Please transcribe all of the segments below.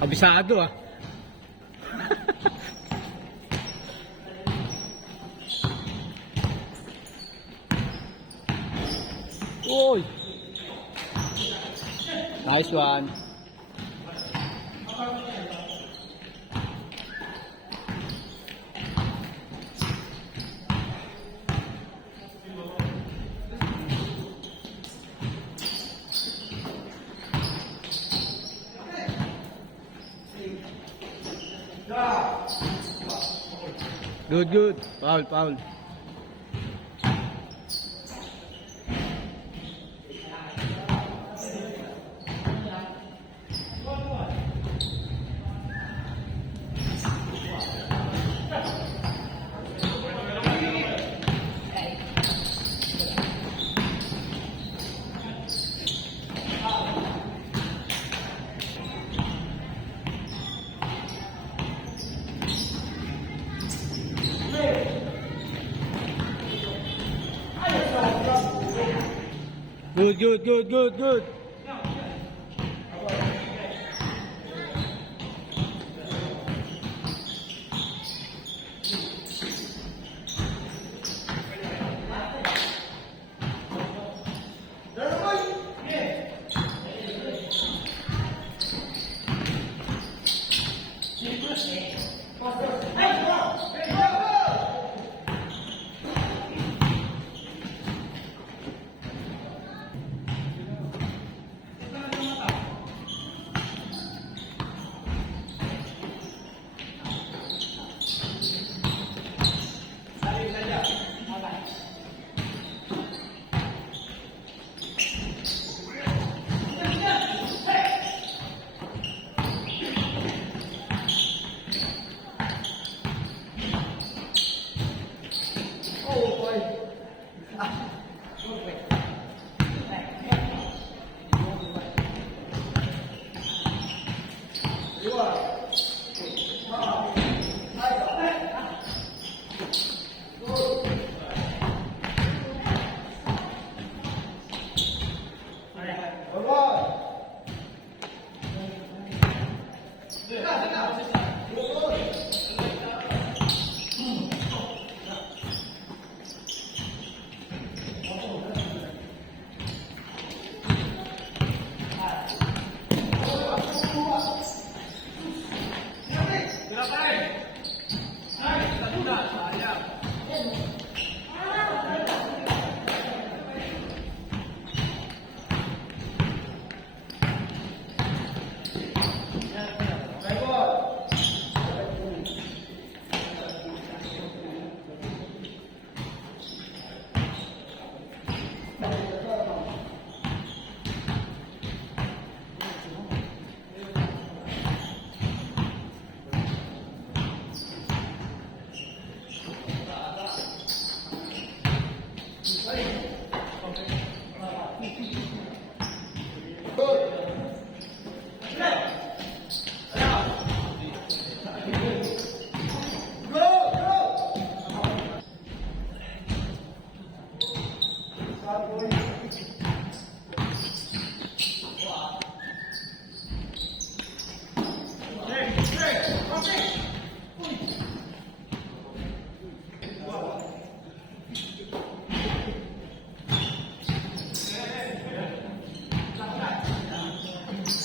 Abisado ah. Uy. Nice one. Good, good. Foul, foul. Good, good, good, good, good.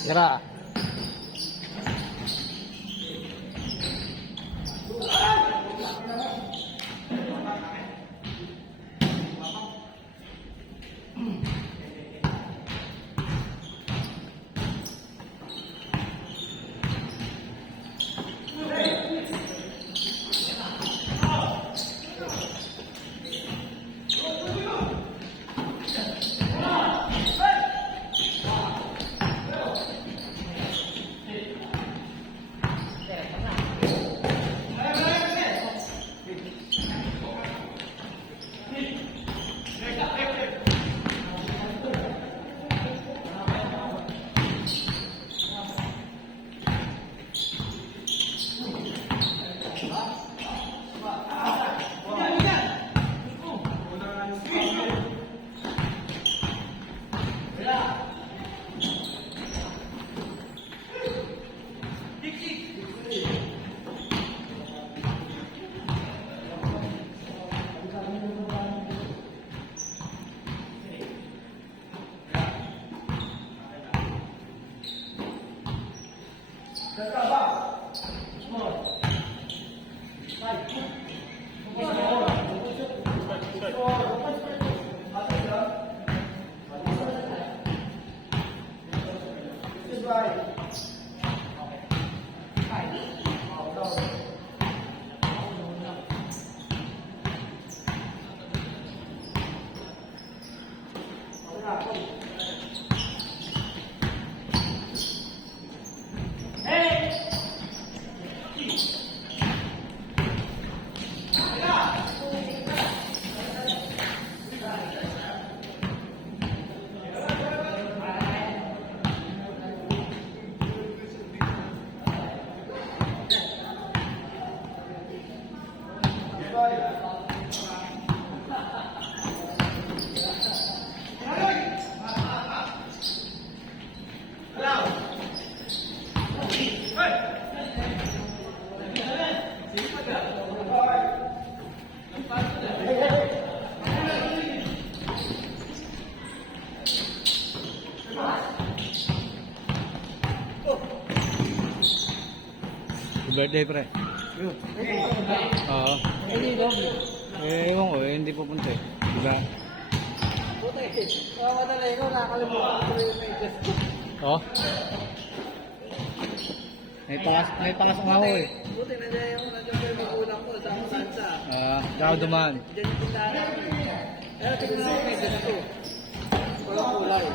Tira. Birthday, pre. Oo. Hindi, doble. Ewan ko, hindi pupunta eh. Diba? Puta eh. Mamadala ko, nakakalimutan ko yung may test ko. Oh? May pakas nga ako eh. Buti, nandiyan ko yung magulang ko sa Sansa. Tsaka dumaan. Diyan yung tindahan. Pero tingnan ako may test ko. Walang kulay.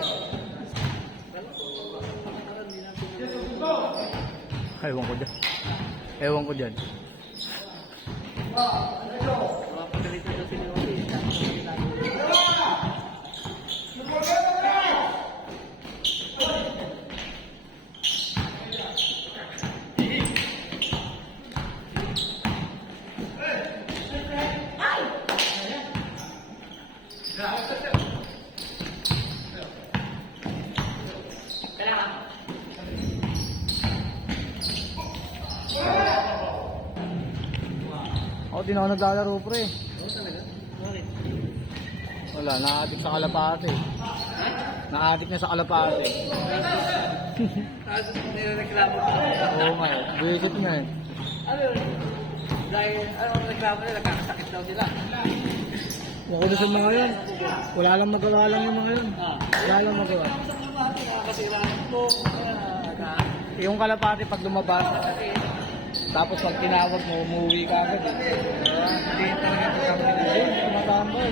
Ewan ko dyan. Ewan ko dyan. Mga pagalitan daw sila kasi. Ako din ako naglalaro, pre. Oo talaga? Bakit? Wala, nakaatip sa kalapate. Nakaatip niya sa kalapate. Tapos nireklamo pa. Oo nga eh. Buisit nga eh. Ano yun? Dahil ano ang reklamo nila, nagkakasakit daw sila. Ako doon sa mga yun. Wala lang magawa lang yung mga yun. Wala lang magawa. Nakakasira ng po. Yung kalapate pag lumabas, tapos pag tinawag mo, umuwi ka agad. Hindi talaga pagkamali. Ayun, tumatambay.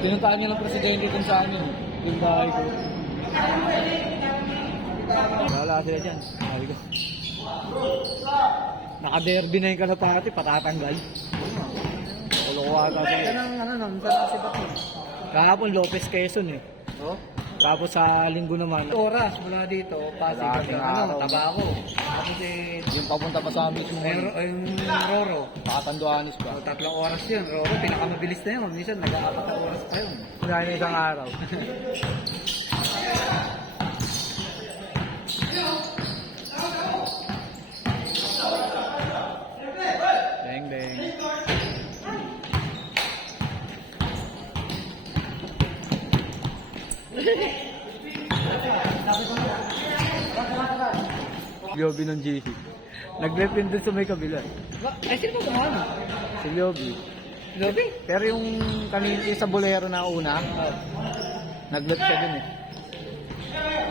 Pinuntaan niya ng presidente dun sa amin. Yung bahay ko. Wala sila dyan. Sabi ko. Naka-derby na yung kalapate, patatanggal. Kalokohan kasi. Yan ang ano nun, saan si Bakit? Kahapon Lopez Quezon eh. Oh? Tapos sa linggo naman, Oras mula dito, Pasig Kalahating hanggang araw. Tabaco. Tapos eh, yung papunta pa sa amin yung Roro. Patanduanes pa. 3 oras yun, Roro. Pinakamabilis na yun. Minsan nag-aapat na oras pa yun. Wala na isang araw. Beng, beng. Lioby ng GC. Nag-left yun dun sa may kabila. Ay, sino ba gumawa mo? Si Lioby. Lobby? Pero yung kanina yung sa Bolero na una, nag-left siya dun eh.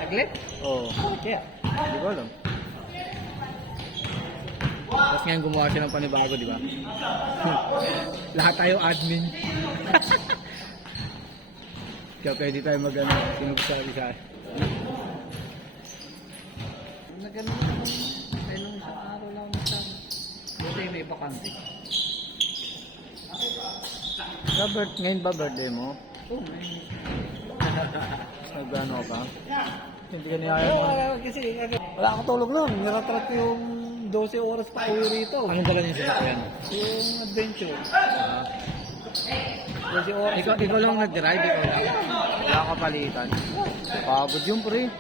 Nag-left? Oo. Kaya? Hindi ko alam. Tapos ngayon gumawa siya ng panibago, di ba? Lahat tayo admin. Kaya pwede tayo mag-ano, sinugsa-isa. Nagano naman. Ay, nung isang araw lang naman. Buti may bakante. Ngayon ba birthday mo? Oo, may. Nag-ano ka? Hindi ka niyaya mo. Kasi wala akong tulog lang. Naratrap ko yung 12 oras pa uwi rito. Anong dala niyo sa sakyan? Yung adventure. 12 oras. Ikaw lang nag-drive, ikaw lang. Wala ka palitan. Pagod yung pre.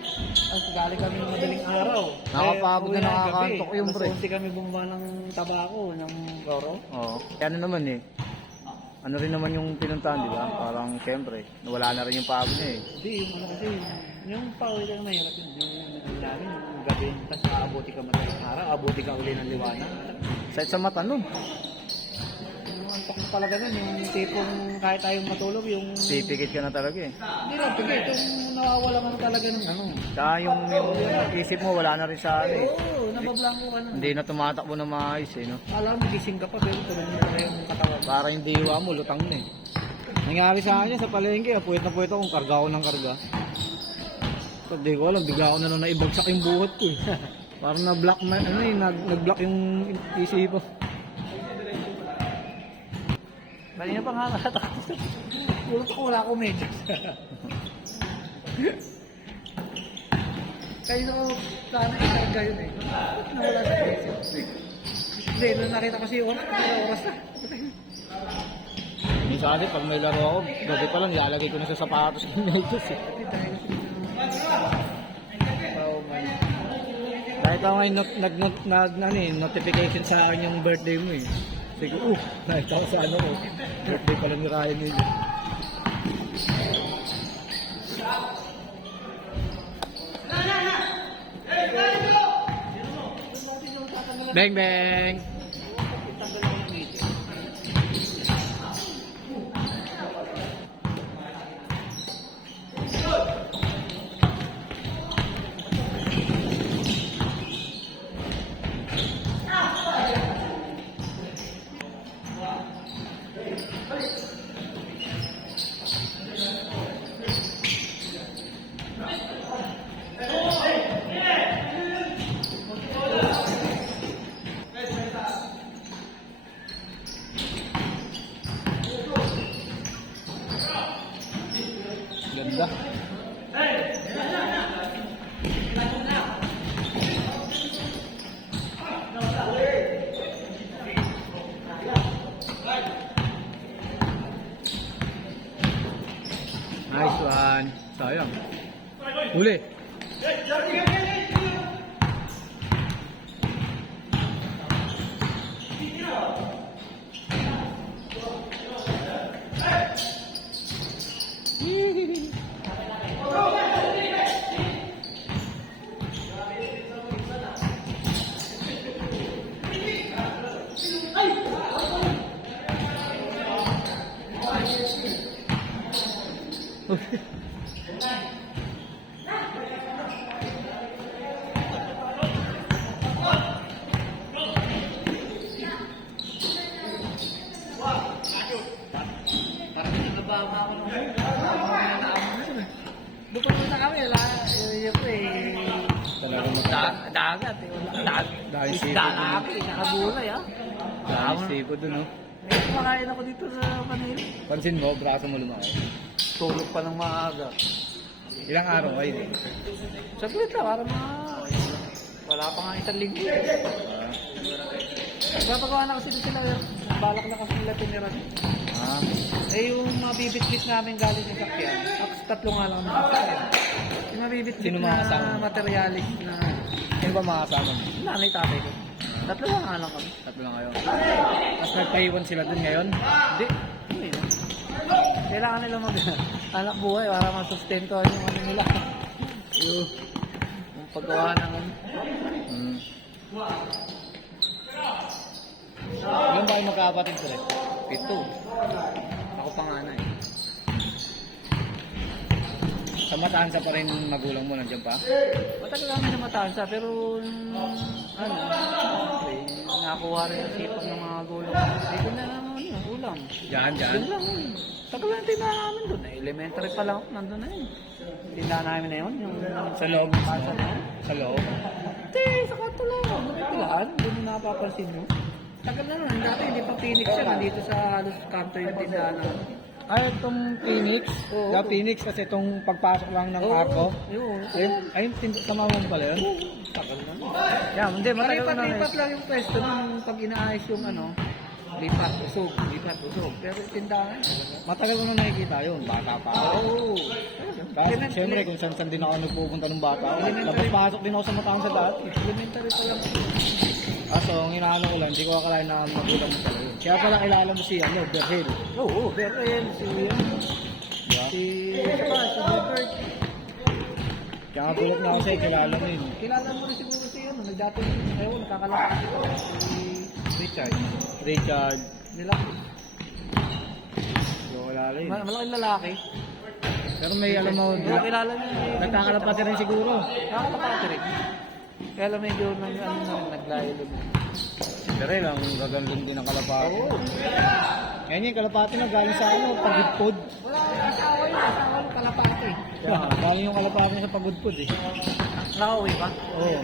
Ang galing kami ng madaling araw. Nakapagod na uwi nakakantok gabi. yung pre. Alas 11 kami bumaba ng tabako, ng Roro. Oo. Kaya ano naman eh. Ano rin naman yung pinuntahan, di ba? Parang siyempre, nawala na rin yung pagod niya eh. Hindi, yung ano kasi, yung pauwi lang mahirap yun. Yung namin, yung gabi, tapos aabuti ka madaling araw, aabuti ka uli ng liwanag. Sakit sa mata nun. Yung antok mo talaga nun, yung tipong kahit tayong matulog, yung... Pipikit ka na talaga eh. Hindi lang, pigit, yung nawawala ka na talaga ng ano. Tsaka yung isip mo, wala na rin sa ano eh. Oo, nabablanko ka na. Hindi na tumatakbo na maayos eh, no? Alam mo, gising ka pa, pero tulog mo na yung katawan. Para yung diwa mo, lutang na eh. Nangyari sa akin sa palengke, puwet na puwet akong karga ako ng karga. So, di ko alam, bigla ako na nung naibagsak yung buhat ko eh. Parang na-block, nag-block yung isip ko. Kanina pa nga nakatakot. Puro pa wala akong medyas. Kaya ko plano ikarga yun eh. Ba't nawala sa medyas? Hindi, nung nakita ko si oras, oras na. Minsan pag may laro ako, gabi pa lang, ilalagay ko na sa sapatos ng medyas eh. Oh my. Kahit ako ngayon notification sa akin yung birthday mo eh. Sige, nakita ko sa ano ko. Birthday pala ni Ryan yun. Bang bang! Ganda. Nice one. Sayang. Huli. Parang nababa ako ng doon pa muna kami, yun po eh. Talagang Dagat eh. Dahil Isda seafood na ako eh, nakabulay ah. Dahil seafood dun, no? May kumakain ako dito sa Manila. Pansin mo, braso mo lumaki. Tulog pa ng maaga. Ilang araw kayo? Saglit lang, para wala pa nga isang linggo. Nagpapagawa na kasi sila, balak na kasi nila tiniran. Eh yung mabibitbit namin galing sa sakyan, tatlo nga lang na sakyan. Yung mabibitbit Sino mga kasama na mo? materialis na Sino ba mga kasama mo? nanay tatay ko. Tatlo nga lang kami. Tatlo lang kayo. Tapos nagpaiwan sila dun ngayon? Hindi. Hindi na. Kailangan nila mag-anak buhay para masustentuhan yung ano nila. Yung paggawa ng ano. Ilan ba kayo magkakapatid ko rin? 7. Ako panganay. Sa Matanza pa rin magulang mo, nandiyan pa? Matagal kami na Matanza, pero nakuha rin ang sipag ng mga gulang. Dito na ulam. Diyan. Doon lang. Tagal na tindahan namin doon. Elementary pa lang ako, nandun na yun. Tindahan namin na yun. Yung Sa loob? Pasa na yun. Sa loob? Hindi, sa kanto lang. Napipilaan. Doon na napapansin mo. Tagal na nun. Dati hindi pa Phoenix siya. Nandito sa halos kanto yung tindahan namin. Ay, itong Phoenix. Oo. Yung Phoenix kasi itong pagpasok lang ng arko. Yun. Ayun, sa mama mo pala yun? Tagal na nun. Yeah, hindi, matagal na Lipat lang yung pwesto nung pag inaayos yung lipat, usog. Pero tindahan. Matagal ko nung nakikita yun, bata pa ako. Oo. Kasi siyempre kung saan din ako nagpupunta ng bata ako. Labas-pasok din ako sa Matanza dati. Elementary pa lang. So, ang inaano ko lang, hindi ko akalain na magulang mo pala yun. Kaya pala kilala mo si Berhel. Oo, pero yan, Yeah. si Gilbert. Kaya nga pulot na ako sa'yo, kilala mo yun. Kilala mo rin siguro si nagdato ngayon, nakakalakad ito. Si Richard. Nila. Hindi ko kilala yun. Malaking lalaki. Pero may alam mo, Kilala niya. nagkakalapati rin siguro. Nakakalakad rin. Kaya lang medyo naglayo doon. Pero lang, gagandun din ang kalapati. Oo. Ngayon yung kalapati na galing sa pagudpod. Wala kang asawa yun. Asawa yung kalapati. Yeah, galing yung kalapati sa pagudpod eh. Nakauwi ba? Oo.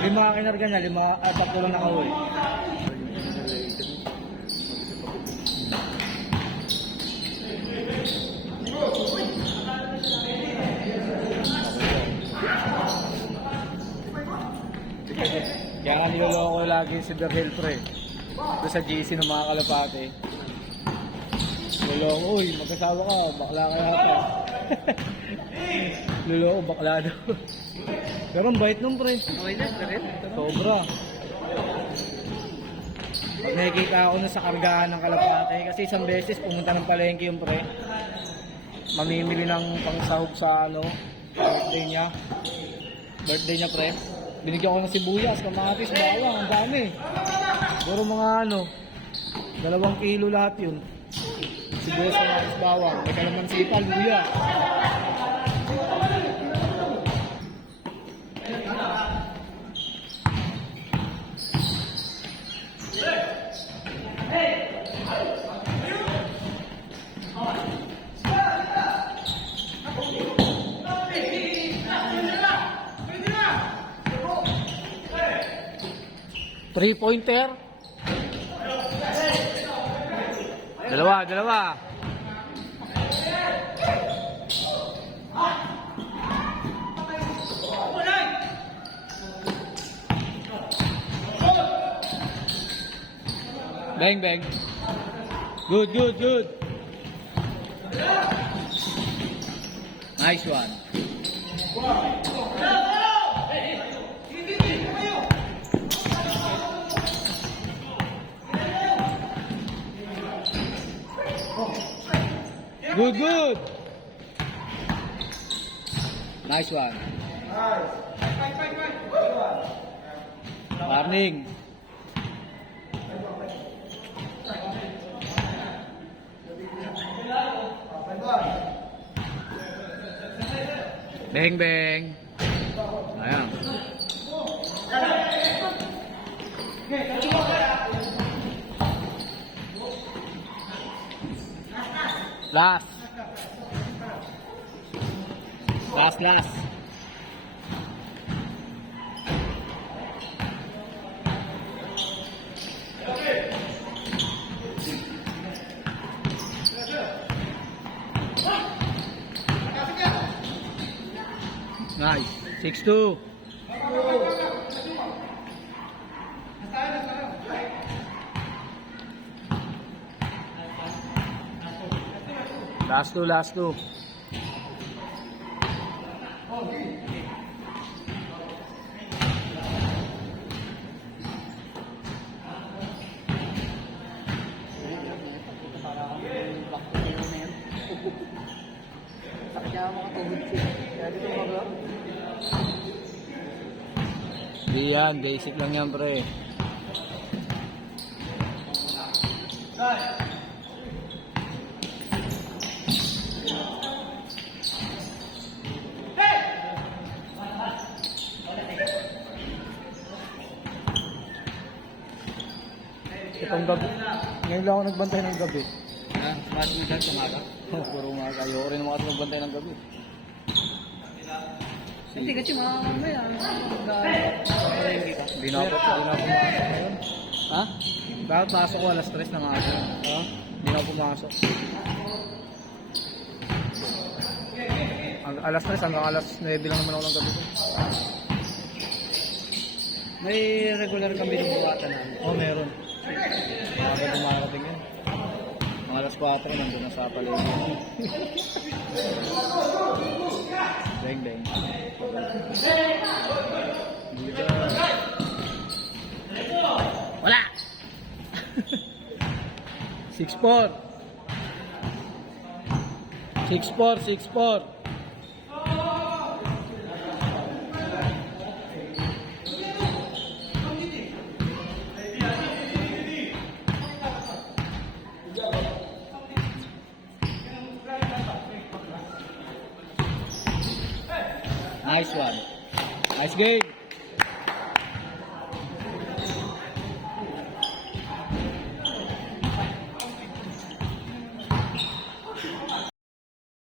5 kinarga niya, 4 lang nakauwi. Kaya nga niloloko ko lagi si Berhel pre. Doon sa GC ng mga kalapate. Niloloko, uy, magkasawa ka, bakla ka yata. Niloloko, bakla daw. Pero ang bait nung pre. Okay na, rin. Sobra. Pag nakikita ako na sa kargahan ng kalapate, kasi isang beses pumunta ng palengke yung pre. Mamimili ng pangsahog sa birthday niya. Birthday niya pre. Binigyan ko ng sibuyas, kamatis, bawang, ang dami. Siguro mga 2 kilo lahat yun. Sibuyas, kamatis, bawang. May kalamansi pa, luya. Three-pointer. Dalawa. Bang. Good. Nice one. Good. Nice one. Warning. Bang. Ayan. Last. Nice. 6-2. Last two. yan. Basic lang yan, pre. Itong gabi. Ngayon lang ako nagbantay ng gabi. Ha? Matudan sa maga? Oh, puro umaga. Ayoko rin naman kasi magbantay ng gabi. Hindi kasi mamaya. Palengke ka. Hindi na ako pumasok ngayon. Ha? Bakit pasok ko alas 3 na mga ako? Ha? Hindi na ako pumasok. Alas 3 hanggang alas 9 lang naman ako ng gabi. May regular kami ng buwatan namin. Oh, meron. Bakit dumarating yun? Mga alas 4 nandun na sa palengke. Bang bang. Wala! 6-4. 6-4, 6-4. Nice one. Nice game.